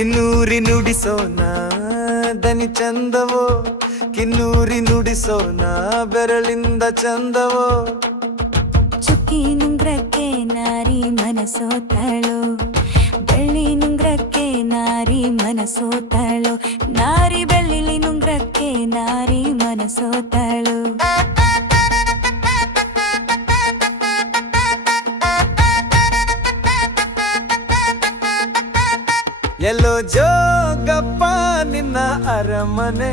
ಕಿನ್ನೂರಿ ನುಡಿಸೋಣ ದನಿ ಚಂದವೋ, ಕಿನ್ನೂರಿ ನುಡಿಸೋಣ ಬೆರಳಿಂದ ಚಂದವೋ. ಚುಕ್ಕಿ ನುಂಗ್ರಕ್ಕೆ ನಾರಿ ಮನಸೋತಳು, ಬೆಳ್ಳಿ ನುಂಗ್ರಕ್ಕೆ ನಾರಿ ಮನಸೋತಳು, ನಾರಿ ಬೆಳ್ಳಿ ನುಂಗ್ರಕ್ಕೆ ನಾರಿ ಮನಸೋತಳು. ಎಲ್ಲೋ ಜೋಗಪ್ಪ ನಿನ್ನ ಅರಮನೆ,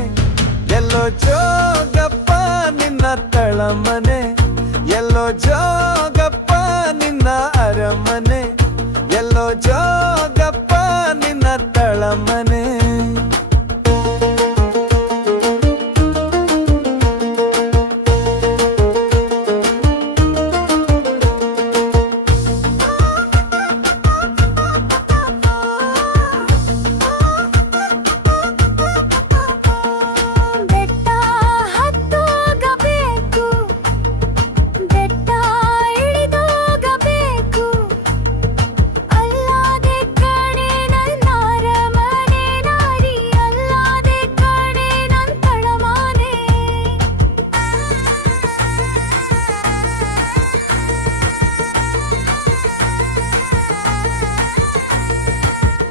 ಎಲ್ಲೋ ಜೋಗಪ್ಪ ನಿನ್ನ ತಳಮನೆ, ಎಲ್ಲೋ ಜೋಗಪ್ಪ ನಿನ್ನ ಅರಮನೆ, ಎಲ್ಲೋ ಜೋಗಪ್ಪ ನಿನ್ನ ತಳಮನೆ.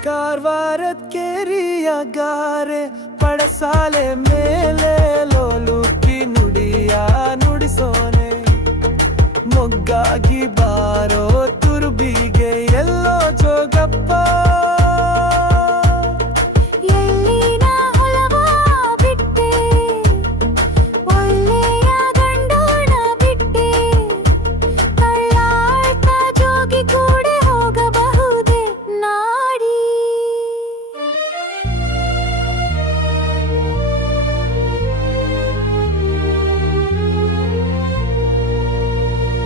ಕಾರವಾರದ ಕೇರಿಯ ಗಾರೆ ಪಡಸಾಲೆ ಮೇಲೆ ಲೋಲುಕ್ಕಿ ನುಡಿಯ ನುಡಿಸೋನೆ, ಮೊಗ್ಗಾಗಿ ಬಾರೋ ತುರುಬಿಗೆ ಎಲ್ಲೋ ಜೋಗಪ್ಪ.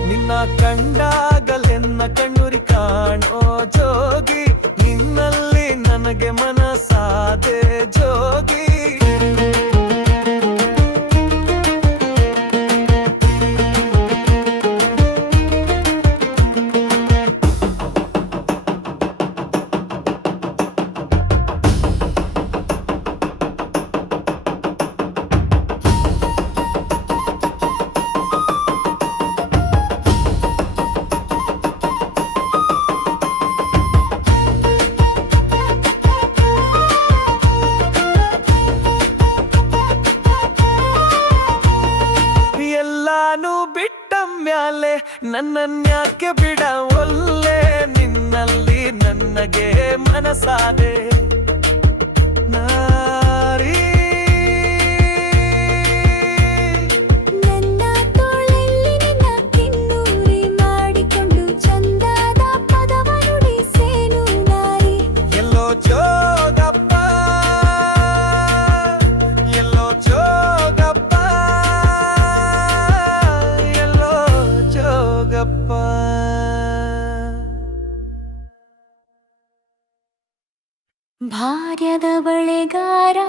ನಿನ್ನ ಕಂಡಾಗಲೆನ್ನ ಕಣ್ಣುರಿ ಕಾಣೋ ಜೋಗಿ, ನಿನ್ನಲ್ಲಿ ನನಗೆ ಮನಸಾದೆ ಜೋಗಿ. ಎಲ್ಲಾನು ಬಿಟ್ಟ ಮ್ಯಾಲೆ ನನ್ನನ್ಯಾಕೆ ಬಿಡ ಒಲ್ಲೆ, ನಿನ್ನಲ್ಲಿ ನನಗೆ ಮನಸಾದೆ ನಾರಿ. ನನ್ನ ತೋಳಲ್ಲಿ ನಿನ್ನ ಕಿನ್ನೂರಿ ಮಾಡಿಕೊಂಡು ಚಂದದ ಪದವ ನುಡಿಸೇನು ನಾರಿ. ಎಲ್ಲೋ ಜೋಗಪ್ಪ, ಎಲ್ಲೋ ಜೋಗಪ್ಪ, ಎಲ್ಲೋ ಜೋಗಪ್ಪ. ಭಾರ್ಯದ ಬಳೆಗಾರ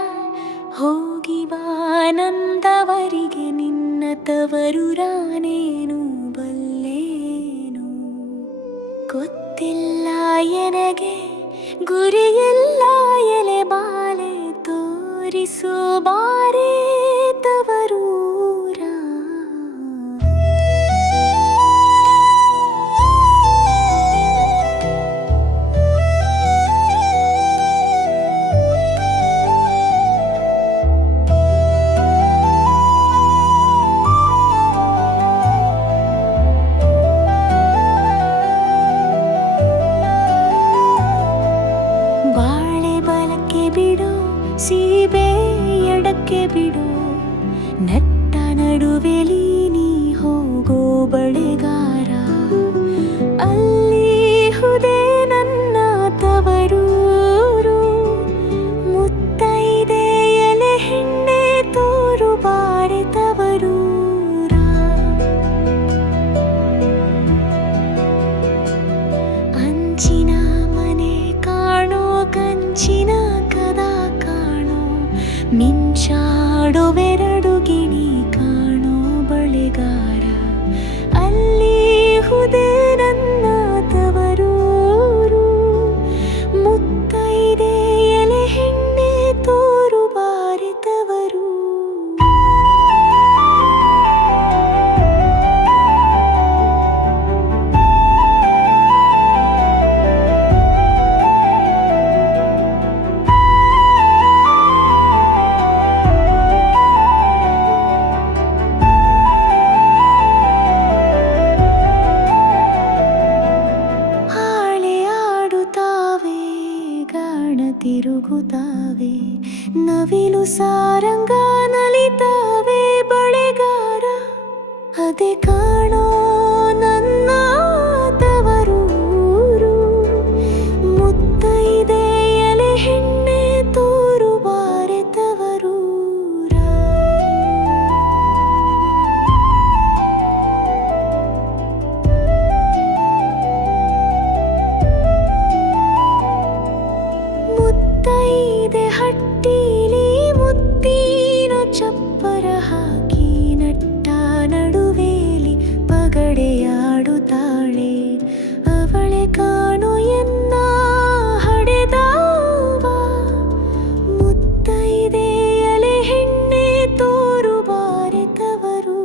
ಹೋಗಿ ಬಾನಂದವರಿಗೆ, ನಿನ್ನ ತವರೂರಾನೇನು ಬಲ್ಲೇನು ಗೊತ್ತಿಲ್ಲ ಎನಗೆ, ಗುರಿಯಿಲ್ಲ ಎಲೆ ಬಾಲೆ ತೋರಿಸು ಬಾರೇ ತವರೂರ. ಬಾಳೆ ಬಲಕ್ಕೆ ಬಿಡು, ಸೀಬೆ ಎಡಕ್ಕೆ ಬಿಡು, ನಟ್ಟ ನಡುವೆಲಿ ನೀ ಹೋಗೋ ಬಳೆಗಾರ, ಅಲ್ಲಿ ಹುದೆ ನನ್ನ ತವರೂರು. ಮುತ್ತೈದೆ ಎಲೆ ಹೆಣ್ಣೆ ತೋರು ಬಾರೆ ತವರೂರ. ಅಂಚಿನ ಮನೆ ಕಾಣೋ ಕಂಚಿನ ಕದ ಕಾಣೋ, ಮಿಂಚಾಡೋ ಬೆರಡು ಗಿಣಿ ಕಾಣೋ ಬಳೆಗಾರ, ಅಲ್ಲಿ ಹುದೆ ನನ್ನ ತವರೂರು. ಮುತ್ತೈದೆ ತಿರುಗುತ್ತಾವೆ, ನವಿಲು ಸಾರಂಗ ನಲಿತಾವೆ ಬಳೆಗಾರ. ಅದೇ ಕಾಣೋ ನನ್ನ ತವರೂರು, ಮುತ್ತೈದೆ ಎಲೆ ಹೆಣ್ಣೆ ತೋರು ಬಾರೆ ತವರೂರ. ಮುತ್ತೈದೆ ಹಟ್ಟಿಲಿ ಮುತ್ತಿನ ಚಪ್ಪರ ಹಾಕಿ ನಟ್ಟ ನಡುವೇಲಿ ಪಗಡೆಯಾಡುತ್ತಾಳೆ. ಅವಳೆ ಕಾಣು ಎನ್ನ ಹಡೆದಾವ, ಮುತ್ತೈದೆ ಎಲೆ ಹೆಣ್ಣೆ ತೋರು ಬಾರೆ ತವರು.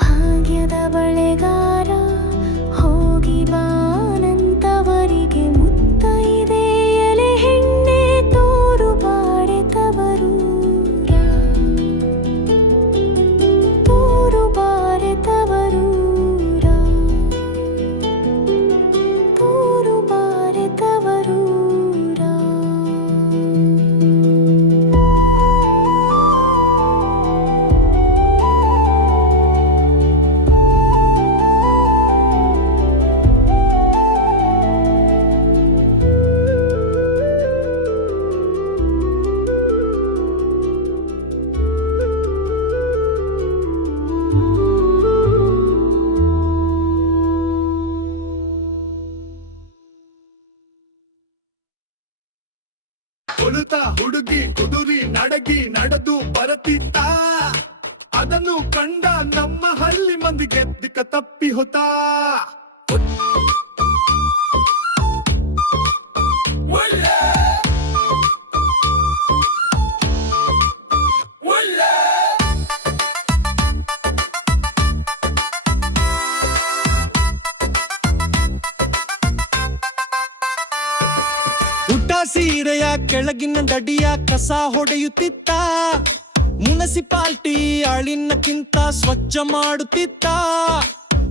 ಭಾಗ್ಯದ ಬಳೆಗಾರ ಹೋಗಿ ಬಾನಂತವರಿಗೆ, ಮುತ್ತೈದೆ ಎಲೆ ಹೆಣ್ಣೆ ತೋರು ಬಾರೆ ತವರೂರ, ತೋರು ಬಾರೆ ತವರೂರ, ತೋರು ಬಾರೆ ತವರೂರ. ಕೊಳುತ ಹುಡುಗಿ ಕುದುರಿ ನಡಗಿ ನಡೆದು ಬರತಿತ್ತ, ಅದನ್ನು ಕಂಡ ನಮ್ಮ ಹಳ್ಳಿ ಮಂದಿ ಗೆದ್ದಿಕ ತಪ್ಪಿ ಹೋತ. ಒಳ್ಳೆ ಒಳ್ಳೆ ಊಟ ಸೀರೆಯ ಕೆಳಗಿನ ದಡಿಯ ಕಸ ಹೊಡೆಯುತ್ತಿತ್ತ, ಮುನ್ಸಿಪಾಲ್ಟಿ ಅಳಿನಕ್ಕಿಂತ ಸ್ವಚ್ಛ ಮಾಡುತ್ತಿತ್ತ.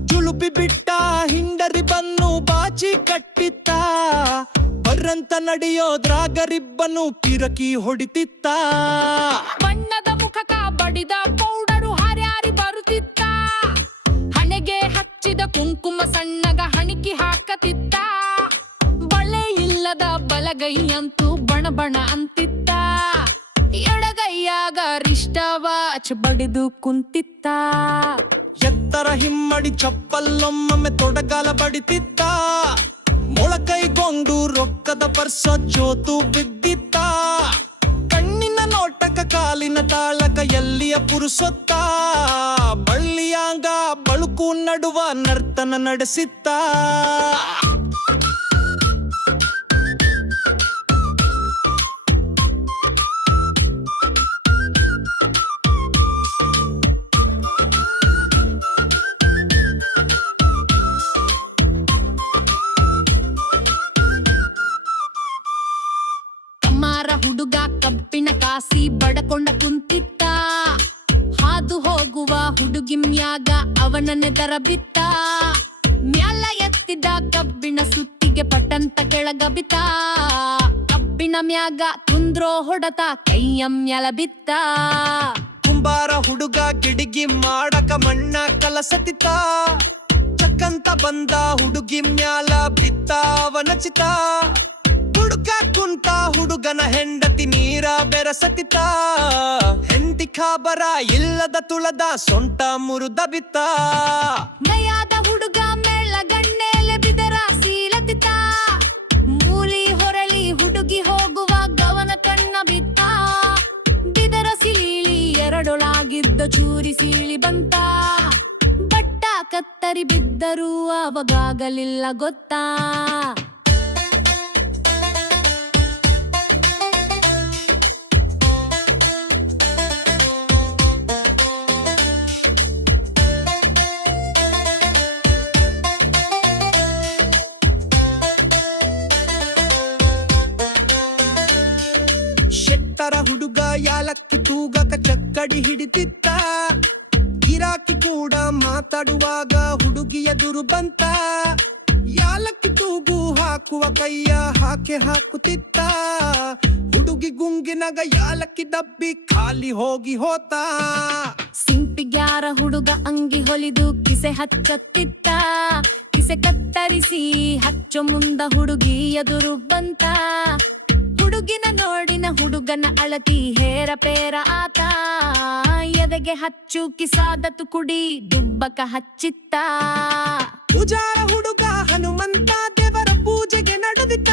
ಜುಳುಪಿ ಬಿಟ್ಟ ಹಿಂಡರಿ ಬನ್ನು ಬಾಚಿ ಕಟ್ಟಿತ್ತ, ಬರ್ರಂತ ನಡೆಯೋದ್ರಾಗ ರಿಬ್ಬನ್ನು ಪಿರಕಿ ಹೊಡಿತಿತ್ತ. ಬಣ್ಣದ ಮುಖಕ ಬಡಿದ ಪೌಡರು ಹರ್ಯಾರಿ ಬರುತ್ತಿತ್ತ, ಹಣೆಗೆ ಹಚ್ಚಿದ ಕುಂಕುಮ ಸಣ್ಣಗ ಹಣಿಕಿ ಹಾಕತಿತ್ತ. ಬಳೆ ಇಲ್ಲದ ಬಲಗೈಯಂತೂ ಬಣ ಬಣ ಅಂತಿತ್ತ, ಎಡಗೈಯಾಗ ರಿಷ್ಟವಾಚ್ ಬಡಿದು ಕುಂತಿತ್ತ. ಎತ್ತರ ಹಿಮ್ಮಡಿ ಚಪ್ಪಲ್ಲೊಮ್ಮೊಮ್ಮೆ ತೊಡಗಾಲ ಬಡಿತಿತ್ತ, ಮೊಳಕೈಗೊಂಡು ರೊಕ್ಕದ ಪರ್ಸ ಜೋತು ಬಿದ್ದಿತ್ತ. ಕಣ್ಣಿನ ನೋಟಕ ಕಾಲಿನ ತಾಳಕ ಎಲ್ಲಿಯ ಪುರುಸೊತ್ತ, ಬಳ್ಳಿಯಾಂಗ ಬಳುಕು ನಡುವ ನರ್ತನ ನಡೆಸಿತ್ತ. ಕಮ್ಮಾರ ಹುಡುಗ ಕಬ್ಬಿಣ ಕಾಸಿ ಬಡಕೊಂಡ ಕುಂತಿತ್ತ, ಹಾದು ಹೋಗುವ ಹುಡುಗಿ ಮ್ಯಾಗ ಅವನನ್ನೇ ದರ ಬಿತ್ತ. ಮ್ಯಾಲ ಎತ್ತಿದ ಕಬ್ಬಿಣ ಸುತ್ತಿಗೆ ಪಟಂತ ಕೆಳಗ ಬಿತ್ತ, ಕಬ್ಬಿಣ ಮ್ಯಾಗ ಕುಂದ್ರೋ ಹೊಡತ ಕೈಯ ಮ್ಯಾಲ ಬಿತ್ತ. ಕುಂಬಾರ ಹುಡುಗ ಗಿಡಿಗಿ ಮಾಡಕ ಮಣ್ಣ ಕಲಸತಿತ್ತ, ಚಕ್ಕಂತ ಬಂದ ಹುಡುಗಿ ಮ್ಯಾಲ ಬಿತ್ತ ಅವನಚಿತ. ಹುಡುಗ ಕುಂತ ಹುಡುಗನ ಹೆಂಡತಿ ನೀರ ಬೆರಸತಿತ್ತ, ಹೆಂಡಿ ಖಾಬರ ಇಲ್ಲದ ತುಳದ ಸೊಂಟ ಮುರುದ ಬಿತ್ತ. ನಯಾದ ಹುಡುಗ ಮೆಳ್ಳ ಗಣ್ಣೆಲೆ ಬಿದರ ಸೀಲತಿತ್ತ, ಮೂಲಿ ಹೊರಳಿ ಹುಡುಗಿ ಹೋಗುವ ಗವನ ಕಣ್ಣ ಬಿತ್ತ. ಬಿದರ ಸೀಳಿ ಎರಡೊಳಾಗಿದ್ದ ಚೂರಿ ಸೀಳಿ ಬಂತ, ಬಟ್ಟ ಕತ್ತರಿ ಬಿದ್ದರೂ ಅವಾಗಲಿಲ್ಲ ಗೊತ್ತಾ. ಕುಡಿಯಾಕ ಚಕ್ಕಡಿ ಹಿಡಿತಿತ್ತ. ಗಿರಾಕಿ ಕೂಡ ಮಾತಾಡುವಾಗ ಹುಡುಗಿಯ ದುರು ಬಂತ. ಯಾಲಕ್ಕಿ ತೂಗು ಹಾಕುವ ಕೈಯ ಹಾಕೆ ಹಾಕುತ್ತಿತ್ತ. ಹುಡುಗಿ ಗುಂಗಿನಾಗ ಯಾಲಕ್ಕಿ ಡಬ್ಬಿ ಖಾಲಿ ಹೋಗಿ ಹೋತ. ಸಿಂಪಿಗ್ಯಾರ ಹುಡುಗ ಅಂಗಿ ಹೊಲಿದು ಕಿಸೆ ಹಚ್ಚತ್ತಿತ್ತ. ಕಿಸೆ ಕತ್ತರಿಸಿ ಹಚ್ಚೋ ಮುಂದ ಹುಡುಗಿ ಎದುರು ಬಂತ. ಹುಡುಗಿನ ನೋಡಿನ ಹುಡುಗನ ಅಳತಿ ಹೇರ ಪೇರ ಆತ. ಎದೆಗೆ ಹಚ್ಚು ಕಿಸಾದ ತುಕುಡಿ ದುಬ್ಬಕ ಹಚ್ಚಿತ್ತ. ಪೂಜಾರ ಹುಡುಗ ಹನುಮಂತ ದೇವರ ಪೂಜೆಗೆ ನಡೆದಿತ್ತ.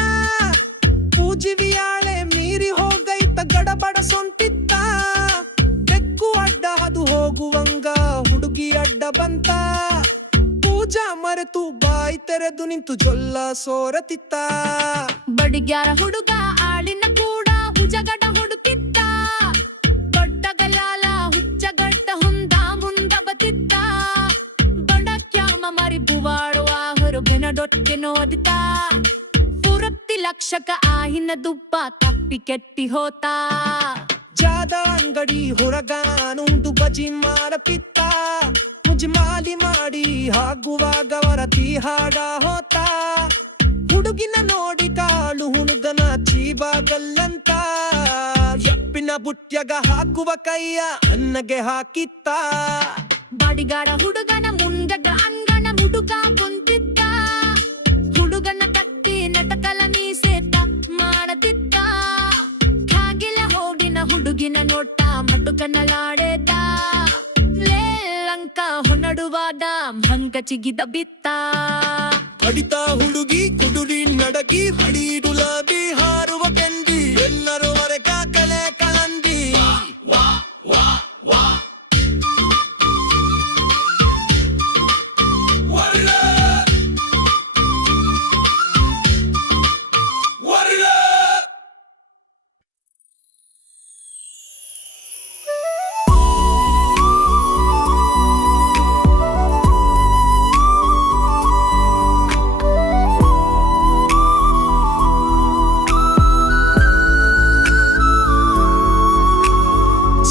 ಪೂಜಿವಿಯಾಳೆ ಮೀರಿ ಹೋಗೈತ ಗಡಬಡ ಸೊಂಟಿತ್ತ. ಬೆಕ್ಕು ಅಡ್ಡ ಅದು ಹೋಗುವಂಗ ಹುಡುಗಿ ಅಡ್ಡ ಬಂತ. ಪೂಜಾ ಮರೆತು ಬಾಯಿ ತೆರೆದು ನಿಂತು ಜೊಲ್ಲ ಸೋರತಿತ್ತ. ಬಡಿಗ್ಯಾರ ಹುಡುಗ ಆಳಿನ ಕೂಡ ಹುಜಗಡ ಹುಡುಕಿತ್ತ. ದೊಡ್ಡಗಲಾಲ ಹುಚ್ಚಗಟ್ಟ ಹುಂದ ಮುಂದ ಬತ್ತಿತ್ತ. ಬಡಕ್ಯಾಮ ಮರಿ ಬುವಾಡುವ ಹೊರಗಿನ ಡೊಕ್ಕೆ ನೋದಿತ. ಪುರತ್ತಿ ಲಕ್ಷಕ ಆಹಿನ ದುಬ್ಬ ತಪ್ಪಿ ಕೆಟ್ಟಿ ಹೋತ. ಜಾದ ಅಂಗಡಿ ಹೊರಗಾನುಂಟು ಬಜಿ ಮಾರಪಿತ್ತ. ಮುಜ್ಮಾಲಿ ಮಾಡಿ ಹಾಗುವಾಗ ವರತಿ ಹಾಡ ಹೋತ. ಹುಡುಗಿನ ನೋಡಿ ಕಾಳು ಹುಡುಗನ ಚೀಬಾಗಲ್ಲಂತ. ಎಪ್ಪಿನ ಬುಟ್ಯಗ ಹಾಕುವ ಕೈಯ ಅನ್ನಗೆ ಹಾಕಿತ್ತ. ಬಡಿಗಾರ ಹುಡುಗನ ಮುಂದಗ ಅಂಗಣ ಮುಡುಗ ಕುಂತಿತ್ತ. ಹುಡುಗನ ಕತ್ತಿ ನಟಕಲ ನೀಸೇತ ಮಾಡತಿತ್ತ. ಹಾಗೆಲ್ಲ ಹೋಗಿನ ಹುಡುಗಿನ ನೋಟ ಮಟುಕನಲಾಡೇತ. ಲೇಲಂಕ ಹೊನಡುವಾದ ಹಂಗ ಚಿಗಿದ ಬಿತ್ತ. ಅಡಿತ ಹುಡುಗಿ ಕುಡುಡಿ ನಡಗಿ ಹಡಿಡುಲಬಿ ಹಾರುವ ಕೆಂದಿ. ಎಲ್ಲರೂ ಹೊರಗ ಕಲೆ ಕಳಂದಿ.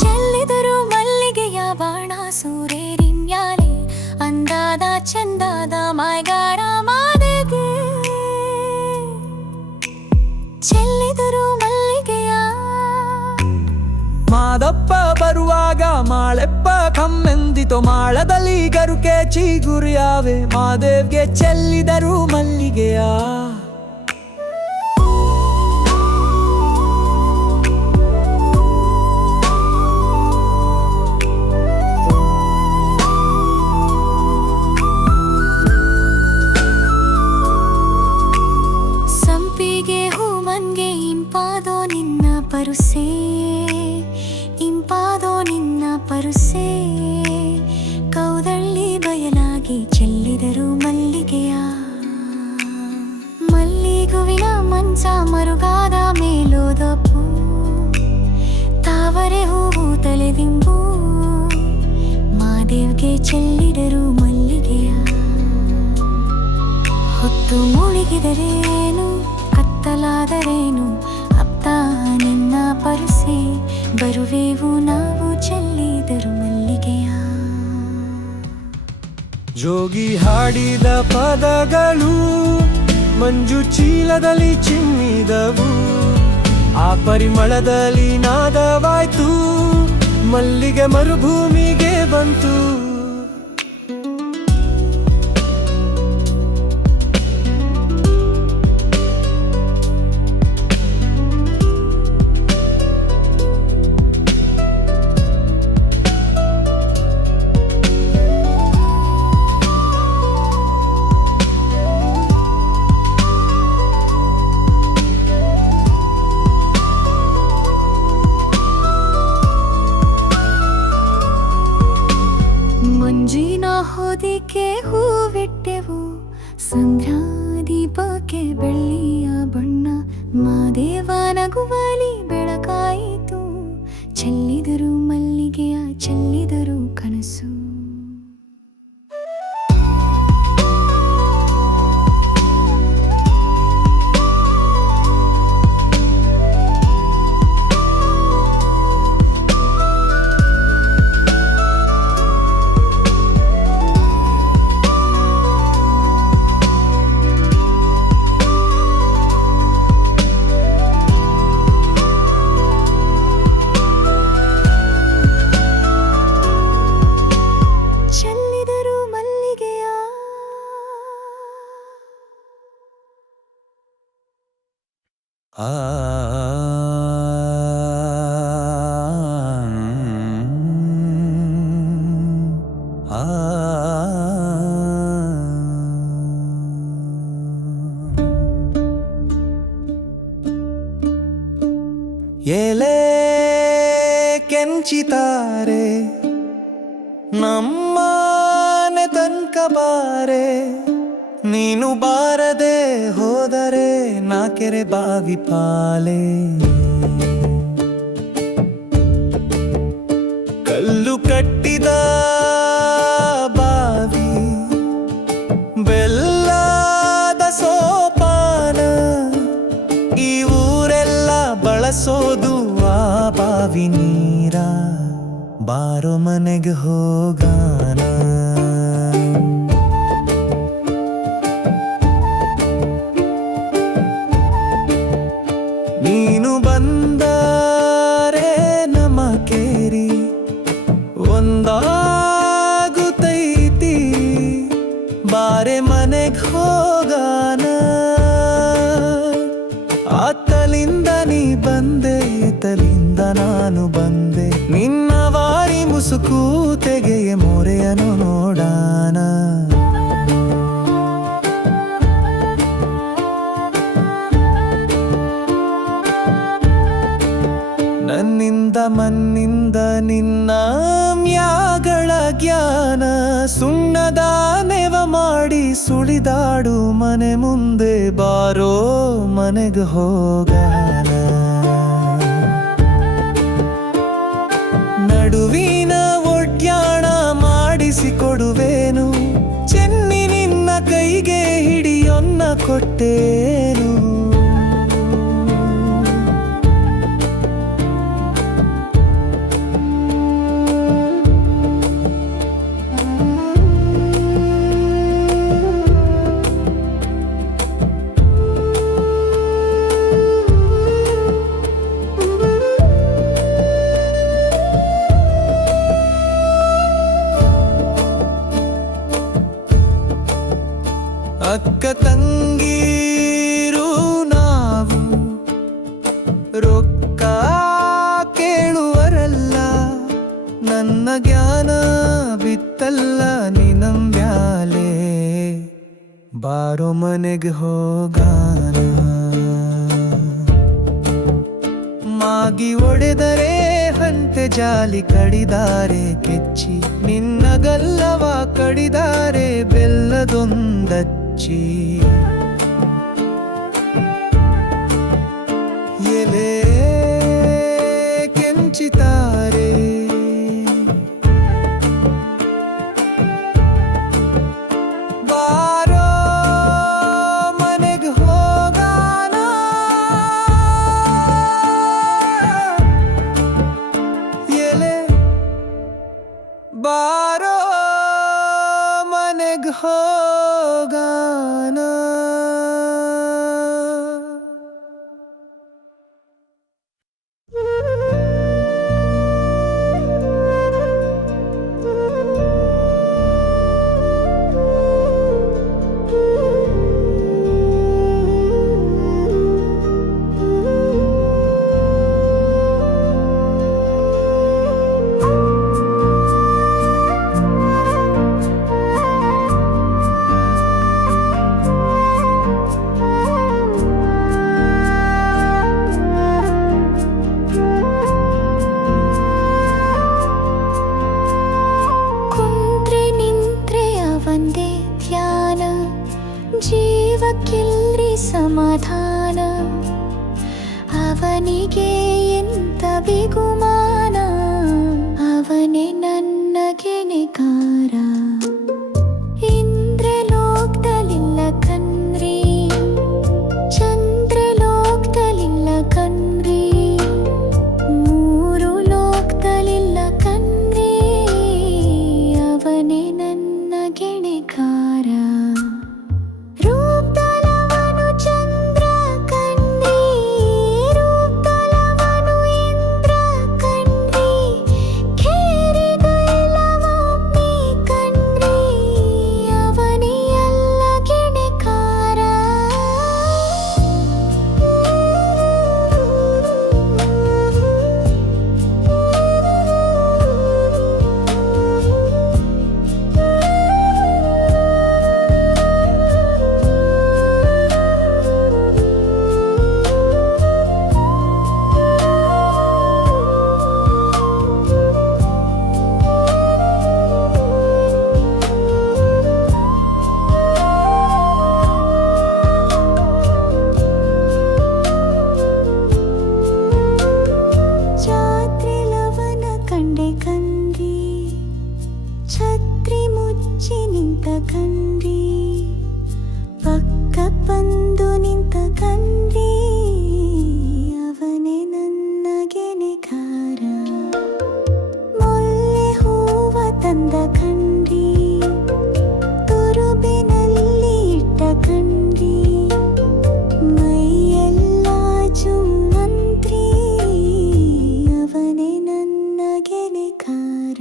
ಚೆಲ್ಲಿದರು ಮಲ್ಲಿಗೆಯ ಬಾಣ ಸೂರೇರಿನ್ಯಾಲೆ. ಅಂದಾದ ಚಂದಾದ ಮಾಯಗಾರ ಮಾದೆಗೆ. ಚೆಲ್ಲಿದರು ಮಲ್ಲಿಗೆಯ ಮಾದಪ್ಪ ಬರುವಾಗ ಮಾಳೆಪ್ಪ ಕಮ್ಮೆಂದಿತು. ಮಾಳದಲ್ಲಿ ಗರುಕೆ ಚೀಗುರಿಯಾವೆ. ಮಾದೇವ್ಗೆ ಚೆಲ್ಲಿದರು ಮಲ್ಲಿಗೆಯ. ಸಂಪಿಗೆ ಹೂಮನ್ಗೆ ಇಂಪಾದೋ ನಿನ್ನ ಪರುಸೆ. ಇಂಪಾದೋ ನಿನ್ನ ಪರುಸೆ. ಕೌದಳ್ಳಿ ಬಯಲಾಗಿ ಚೆಲ್ಲಿದರು ಮಲ್ಲಿಗೆಯ. ಮಲ್ಲಿಗುವಿನ ಮಂಚ ಮರುಗಾದ ಮೇಲೋದಪ್ಪು. ತಾವರೆ ಹೂವು ತಲೆದಿಂಬು. ಮಾದೇವ್ಗೆ ಚೆಲ್ಲಿದರು ಮಲ್ಲಿಗೆಯ. ಹೊತ್ತು ಮುಳುಗಿದರೇನು ಕತ್ತಲಾದರೇನು ಅಪ್ಪ ನಿನ್ನ ಪರುಸೆ. ಬರುವೆವು ನಾವು ಚೆಲ್ಲಿದರು ಮಲ್ಲಿಗೆಯ. ಜೋಗಿ ಹಾಡಿದ ಪದಗಳು ಮಂಜು ಚೀಲದಲ್ಲಿ ಚಿಮ್ಮಿದವು. ಆ ಪರಿಮಳದಲ್ಲಿ ನಾದವಾಯ್ತು. ಮಲ್ಲಿಗೆ ಮರುಭೂಮಿಗೆ ಬಂತು. ಮಂಜಿನ ಹೊದಿಕೆ ಹೂವಿಟ್ಟೆವು. ಸಂಧ್ಯಾ ದೀಪಕ್ಕೆ ಬೆಳ್ಳಿಯ ಬಣ್ಣ. ಮಾದೇವ ನಗುವಲಿ ಬೆಳಕಾಯಿತು. ಚೆಲ್ಲಿದರು ಮಲ್ಲಿಗೆಯ ಚೆಲ್ಲಿದರು ಕನಸು. ಆ ಆ ಎಲೆ ಕೆಂಚಿತಾರೆ ನಮ್ಮನೆ ತನಕ ಬಾರೆ, ನೀನು ಬಾರದೆ ಹೋದರೆ ನಾ ಕೆರೆ ಬಾವಿ ಪಾಲೆ. ಕಲ್ಲು ಕಟ್ಟಿದ ಬಾವಿ ಬೆಲ್ಲದ ಸೋಪಾನ, ಈ ಊರೆಲ್ಲ ಬಳಸೋದು ಆ ಬಾವಿ ನೀರ. ಬಾರೋ ಮನೆಗೆ ಹೋಗಾನ. ನೀನು ಬಂದರೆ ನಮ್ಮ ಕೇರಿ ಒಂದಾಗುತ್ತೈತಿ, ಬಾರೆ ಮನೆಗೆ ಹೋಗಾನ. ಆತಲಿಂದ ನೀ ಬಂದೆ, ತಲಿಂದ ನಾನು ಬಂದೆ, ನಿನ್ನ ವಾರಿ ಮುಸುಕು ತೆಗೆಯ ಮೊರೆಯನು ನೋಡಾನ. ನನ್ನಿಂದ ಮನ್ನಿಂದ ನಿನ್ನ ಮ್ಯಾಗಳ ಜ್ಞಾನ, ಸುಣ್ಣದ ನೆವ ಮಾಡಿ ಸುಳಿದಾಡು ಮನೆ ಮುಂದೆ, ಬಾರೋ ಮನೆಗೆ ಹೋಗಾನ. ನಡುವಿನ ಒಡ್ಯಾಣ ಮಾಡಿಸಿಕೊಡುವೇನು, ಚೆನ್ನಿ ನಿನ್ನ ಕೈಗೆ ಹಿಡಿಯೊನ್ನ ಕೊಟ್ಟೇನು. ಅಕ್ಕ ತಂಗೀರು ನಾವು ರೊಕ್ಕ ಕೇಳುವರಲ್ಲ, ನನ್ನ ಜ್ಞಾನ ಬಿತ್ತಲ್ಲ ನಿನಂಬ್ಯಾಲೆ, ಬಾರೋ ಮನೆಗೆ ಹೋಗಾನ. ಮಾಗಿ ಒಡೆದರೆ ಹಂತೆ ಜಾಲಿ ಕಡಿದಾರೆ ಕೆಚ್ಚಿ, ನಿನ್ನ ಗಲ್ಲವ ಕಡಿದಾರೆ ಬೆಲ್ಲದೊಂದಚ್ಚಿ. ಎಲೆ ಕೆಂಚಿತಾರೆ ಬಾರೋ ಮನೆಗೆ ಹೋಗಾನ. ಎಲೆ ಬಾರೋ ಮನೆಗೆ ಹೋಗಾನ. ಜೀವಕ್ಕಿಲ್ರಿ ಸಮಾಧಾನ, ಅವನಿಗೆ ಎಂತ ಬಿಗುಮಾನ, ಅವನೇ ನನ್ನ ಗೆಣೆಗಾರ. ಇಂದ್ರಲೋಕದಲ್ಲಿಲ್ಲ ಕಣ್ರಿ, ಚಂದ್ರಲೋಕದಲ್ಲಿಲ್ಲ ಕಣ್ರಿ, ಮೂರು ಲೋಕದಲ್ಲಿಲ್ಲ ಕಣ್ರಿ, ಅವನೇ ನನ್ನ ಗೆಣೆಗಾರ. ರೂಪದಲವನು ಚಂದ್ರ ಕಣ್ರಿ, ರೂಪದಲವನು ಕಣ್ರಿ, ಛತ್ರಿ ಮುಚ್ಚಿ ನಿಂತ ಕಣ್ರಿ, ಪಕ್ಕ ಬಂದು ನಿಂತ ಕಣ್ರಿ, ಅವನೇ ನನ್ನ ಗೆಳೆಗಾರ. ಮೊಲ್ಲೆ ಹೂವ ತಂದ ಕಣ್ರಿ, ತುರುಬಿನಲ್ಲಿ ಇಟ್ಟ ಕಣ್ರಿ, ಮೈಯೆಲ್ಲ ಜುಮ್ಮಂತ್ರಿ, ಅವನೇ ನನ್ನ ಗೆಳೆಗಾರ.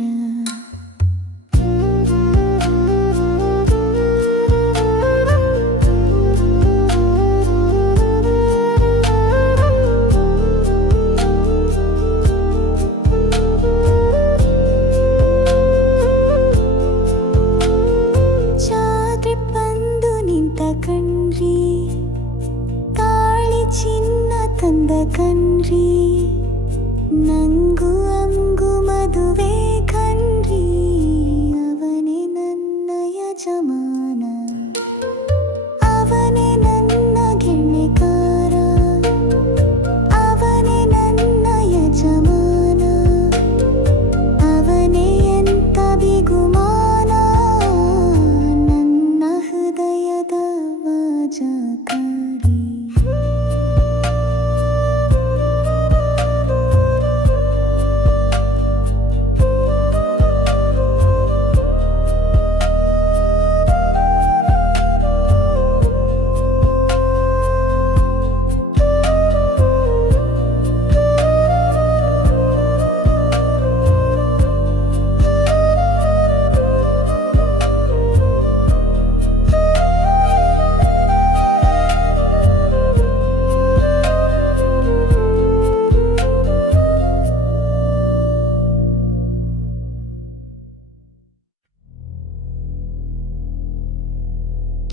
ಜಾತ್ರೆ ಬಂದು ನಿಂತ ಕಣ್ರಿ, ತಾಳಿ ಚಿನ್ನ ತಂದ ಕಣ್ರಿ, ನಂಗು ಅಂಗು ಮದುವೆ ಕಣ್ರಿ, ಅವನೇ ನನ್ನ ಯಜಮಾನ, ಅವನೇ ನನ್ನ ಗೆಳೆಗಾರ, ಅವನೇ ನನ್ನ ಯಜಮಾನ, ಅವನೇ ಎಂತ ಬಿಗುಮಾನ, ನನ್ನ ಹೃದಯದ ವಾಜಕಾರಿ.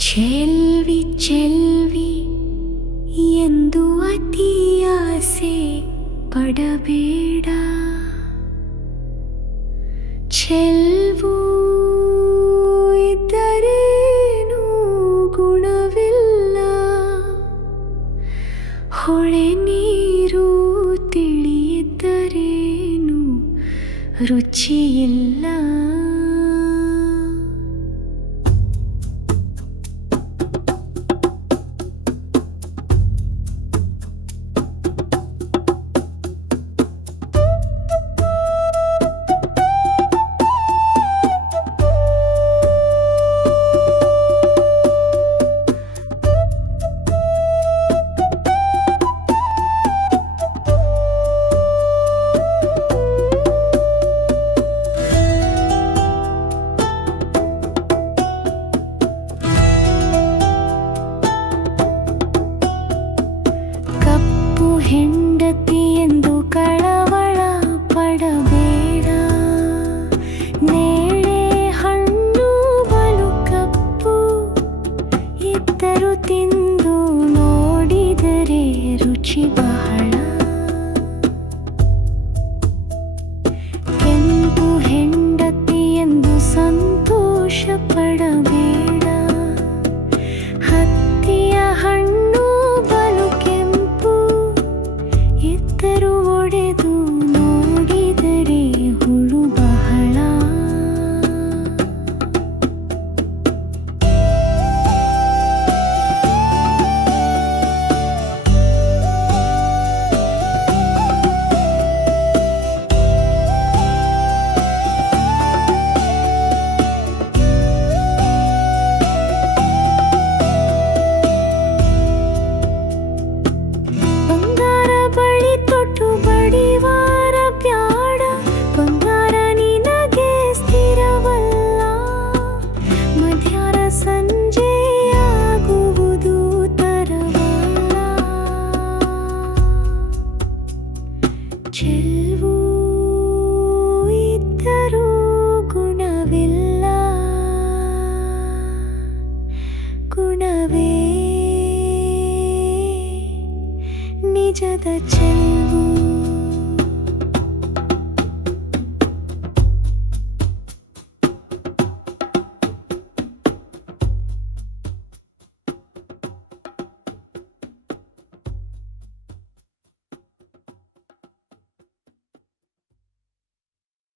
ಚೆಲ್ವಿ ಚೆಲ್ವಿ ಎಂದು ಅತಿ ಆಸೆ ಪಡಬೇಡ, ಚೆಲ್ವು ಇದ್ದರೇನು ಗುಣವಿಲ್ಲ, ಹೊಳೆ ನೀರು ತಿಳಿಯಿದ್ದರೇನು ರುಚಿಯಿಲ್ಲ. ಹೆಂಡತಿ ಎಂದು ಕಳವಳ ಪಡಬೇಡ, ನೇಳೆ ಹಣ್ಣು ಬಲು ಕಪ್ಪು ಇದ್ದರೂ ತಿಂದು ನೋಡಿದರೆ ರುಚಿ ಬಹಳ. ಕೆಂಪು ಹೆಂಡತಿ ಎಂದು ಸಂತೋಷ ಪಡಬೇಡ, ಹತ್ತಿಯ ಹಣ್ಣು ಬಲು ಕೆಂಪು ಇದ್ದರೂ ಒಡೆದು ನೋಡಿದರೆ ಹುಳು ಬಹಳ. ಬಂಗಾರ ಬಳಿ ತೊಟ್ಟು ಬಡಿವಾರ ಬ್ಯಾಡ, ಬಂಗಾರ ನಿನಗೆ ಸ್ಥಿರವಲ್ಲ, ಮಧ್ಯಾಹ್ನ ಸಂಜೆ ಆಗುವುದು ತರವಲ್ಲ. ಚೆಲ್ವು ಇದ್ದರೂ ಗುಣವಿಲ್ಲ, ಗುಣವೇ ನಿಜದ ಚೆಲ್ವು.